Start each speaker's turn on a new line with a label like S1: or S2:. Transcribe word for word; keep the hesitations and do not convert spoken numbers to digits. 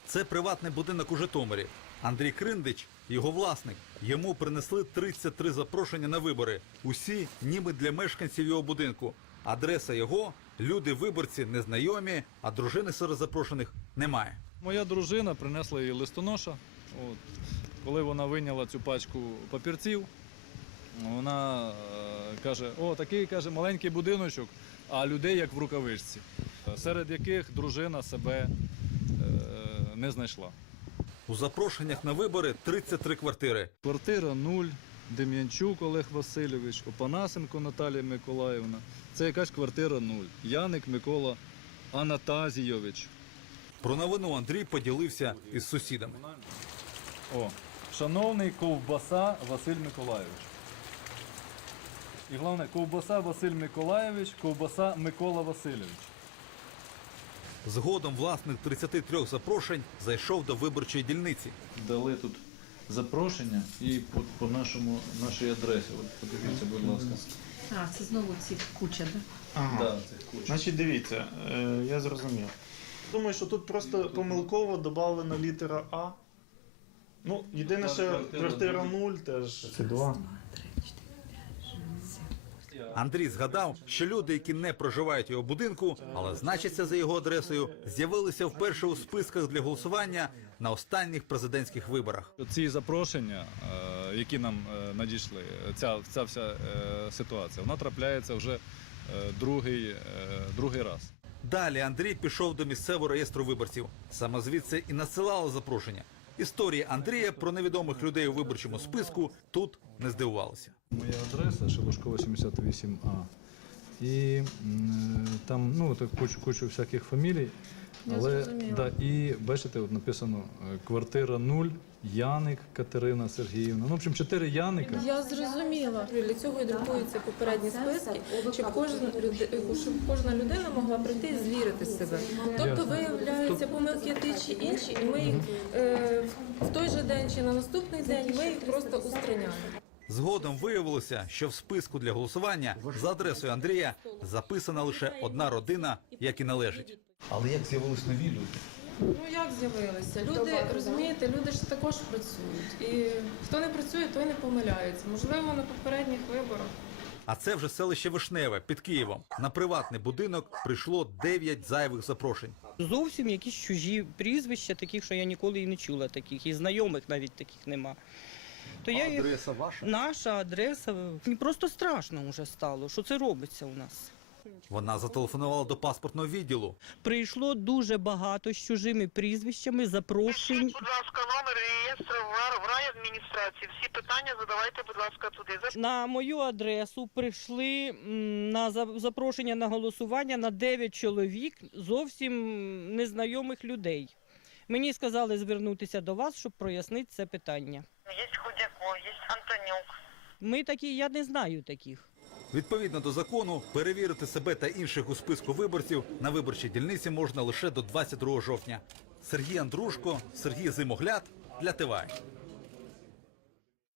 S1: Це приватний будинок у Житомирі. Андрій Криндич, його власник, йому принесли тридцять три запрошення на вибори. Усі ніби для мешканців його будинку. Адреса його, люди-виборці незнайомі, а дружини серед запрошених немає.
S2: Моя дружина принесла їй листоноша. От. Коли вона вийняла цю пачку папірців, вона е, каже, о, такий, каже, маленький будиночок, а людей як в рукавичці, серед яких дружина себе е, не знайшла.
S1: У запрошеннях на вибори тридцять три квартири.
S2: Квартира нуль, Дем'янчук Олег Васильович, Опанасенко Наталія Миколаївна. Це якась квартира нуль. Яник Микола Анатазійович.
S1: Про новину Андрій поділився із сусідами.
S2: О, шановний Ковбаса Василь Миколаївич. І головне, Ковбаса Василь Миколаївич, Ковбаса Микола Васильович.
S1: Згодом власник тридцяти трьох запрошень зайшов до виборчої дільниці.
S2: Дали тут запрошення і по, по нашому, нашій адресі. От подивіться, будь ласка.
S3: А, це знову ці куча, так?
S4: Ага.
S2: Да, це куча.
S4: Значить, дивіться, е, я зрозумів. Думаю, що тут просто помилково додана літера А. Ну, єдине, що квартира нуль теж. Це два.
S1: Андрій згадав, що люди, які не проживають у його будинку, але значаться за його адресою, з'явилися вперше у списках для голосування на останніх президентських виборах.
S2: Ці запрошення, е, які нам е, надійшли, ця, ця вся е, ситуація, вона трапляється вже е, другий, е, другий раз.
S1: Далі Андрій пішов до місцевого реєстру виборців. Саме звідси і надсилали запрошення. Історії Андрія про невідомих людей у виборчому списку тут не здивувалися.
S2: Моя адреса Шелушкова, сімдесят вісім А. І м, там ну, так, кучу, кучу всяких фамілій. Але, да, і бачите, от написано е, квартира нуль, Яник Катерина Сергіївна. Ну, в общем, чотири Яника.
S5: Я зрозуміла. Для цього і друкуються попередні списки, щоб кожна, люди, щоб кожна людина могла прийти і звірити себе. Тобто виявляються помилки ті чи інші, і ми їх е, в той же день чи на наступний день ми їх просто устраняємо.
S1: Згодом виявилося, що в списку для голосування за адресою Андрія записана лише одна родина, як і належить. Але як з'явились нові люди?
S5: Ну як з'явилися? Люди, розумієте, люди ж також працюють. І хто не працює, той не помиляється. Можливо, на попередніх виборах.
S1: А це вже селище Вишневе під Києвом. На приватний будинок прийшло дев'ять зайвих запрошень.
S6: Зовсім якісь чужі прізвища, таких, що я ніколи і не чула таких, і знайомих навіть таких нема. То я їх...
S1: Адреса ваша?
S6: Наша адреса. Мені просто страшно вже стало, що це робиться у нас.
S1: Вона зателефонувала до паспортного відділу.
S6: Прийшло дуже багато з чужими прізвищами, запрошень.
S7: Пишіть, будь ласка, номер реєстру в райадміністрації. Всі питання задавайте, будь ласка, туди.
S6: На мою адресу прийшли м, на за- запрошення на голосування на дев'ять чоловік зовсім незнайомих людей. Мені сказали звернутися до вас, щоб прояснити це питання.
S7: Є Худяков, є Антонюк.
S6: Ми такі, я не знаю таких.
S1: Відповідно до закону, перевірити себе та інших у списку виборців на виборчій дільниці можна лише до двадцять другого жовтня. Сергій Андрушко, Сергій Зимогляд для ТВА.